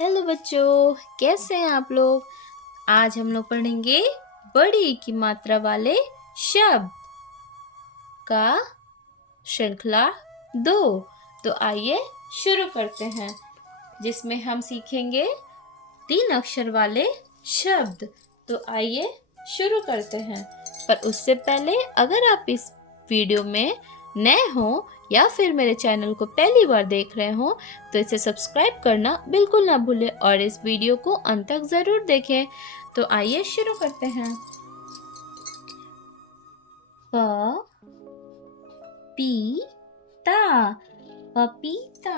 Hello बच्चों, कैसे हैं आप लोग। आज हम लोग पढ़ेंगे बड़ी की मात्रा वाले शब्द का श्रृंखला 2। तो आइए शुरू करते हैं, जिसमें हम सीखेंगे 3 अक्षर वाले शब्द। तो आइए शुरू करते हैं। पर उससे पहले अगर आप इस वीडियो में नए हो या फिर मेरे चैनल को पहली बार देख रहे हो तो इसे सब्सक्राइब करना बिल्कुल ना भूलें और इस वीडियो को अंत तक ज़रूर देखें। तो आइए शुरू करते हैं। प पी ता पपीता।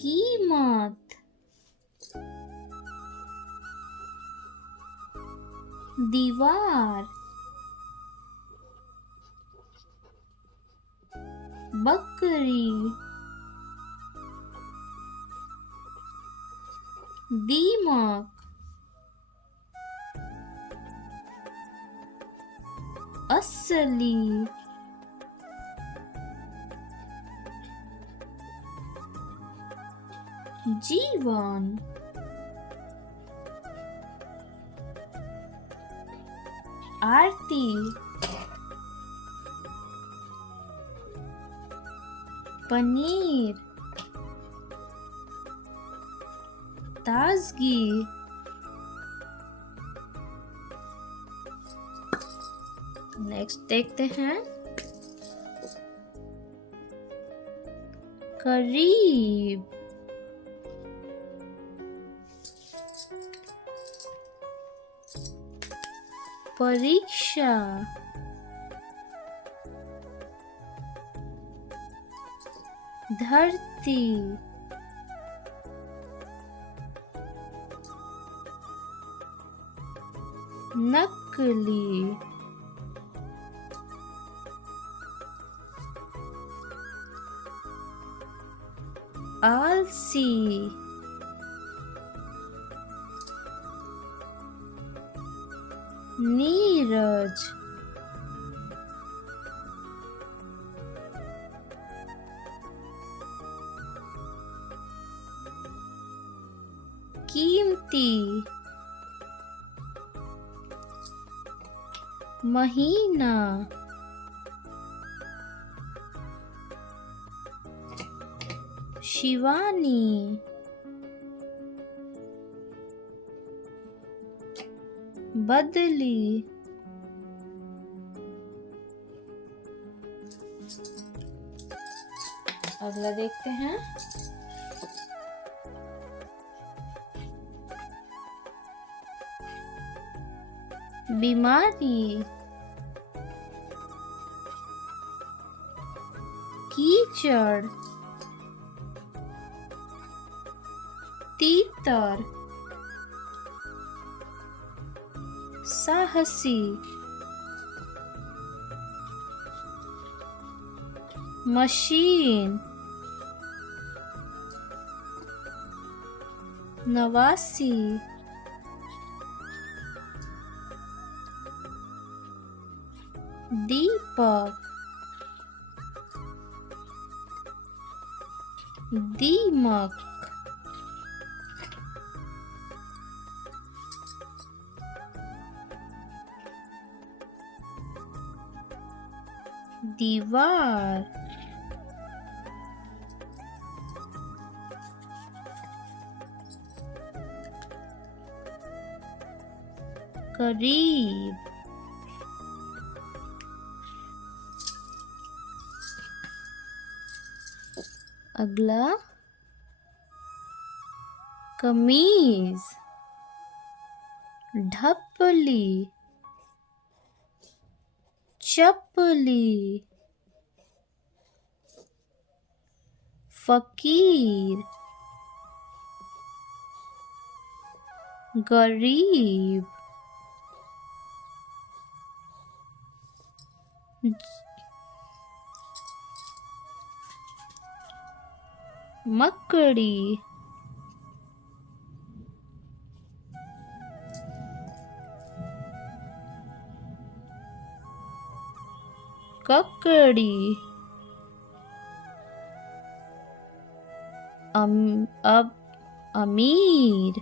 कीमत दीवार। बकरी दीमक। असली जीवन। आरती पनीर। ताजगी नेक्स्ट देखते हैं। करीब परीक्षा। धरती नकली। आलसी नीरज। कीमती महीना। शिवानी बदली। अगला देखते हैं। बीमारी। कीचड़। तीतर। साहसी मशीन। नवासी दीपक। दीमक। दीवार। करीब। अगला कमीज। ढपली। चपली। फकीर। गरीब। मकड़ी। ककड़ी। अब अमीर,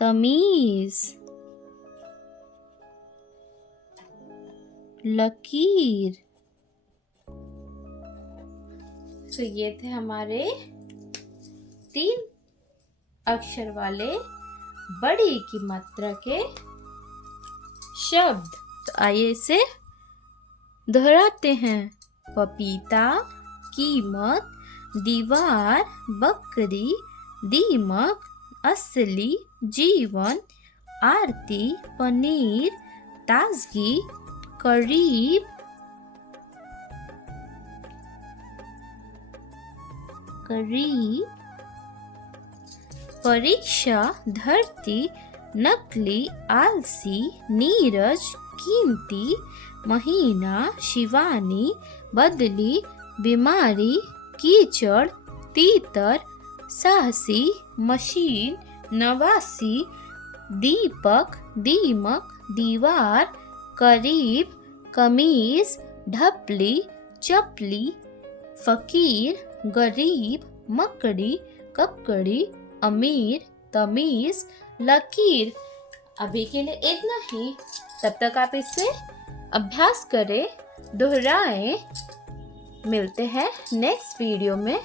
तमीज, लकीर। तो ये थे हमारे 3 अक्षर वाले बड़ी की मात्रा के शब्द। तो आइए इसे दोहराते हैं। पपीता, कीमत, दीवार, बकरी, दीमक, असली, जीवन, आरती, पनीर, ताजगी, करीब, परीक्षा, धरती, नकली, आलसी, नीरज, कीमती, महीना, शिवानी, बदली, बीमारी, कीचड़, तीतर, साहसी, मशीन, नवासी, दीपक, दीमक, दीवार, करीब, कमीज, ढपली, चपली, फकीर, गरीब, मकड़ी, ककड़ी, अमीर, तमीज, लकीर। अभी के लिए इतना ही। तब तक आप इससे अभ्यास करें, दोहराएं। मिलते हैं नेक्स्ट वीडियो में।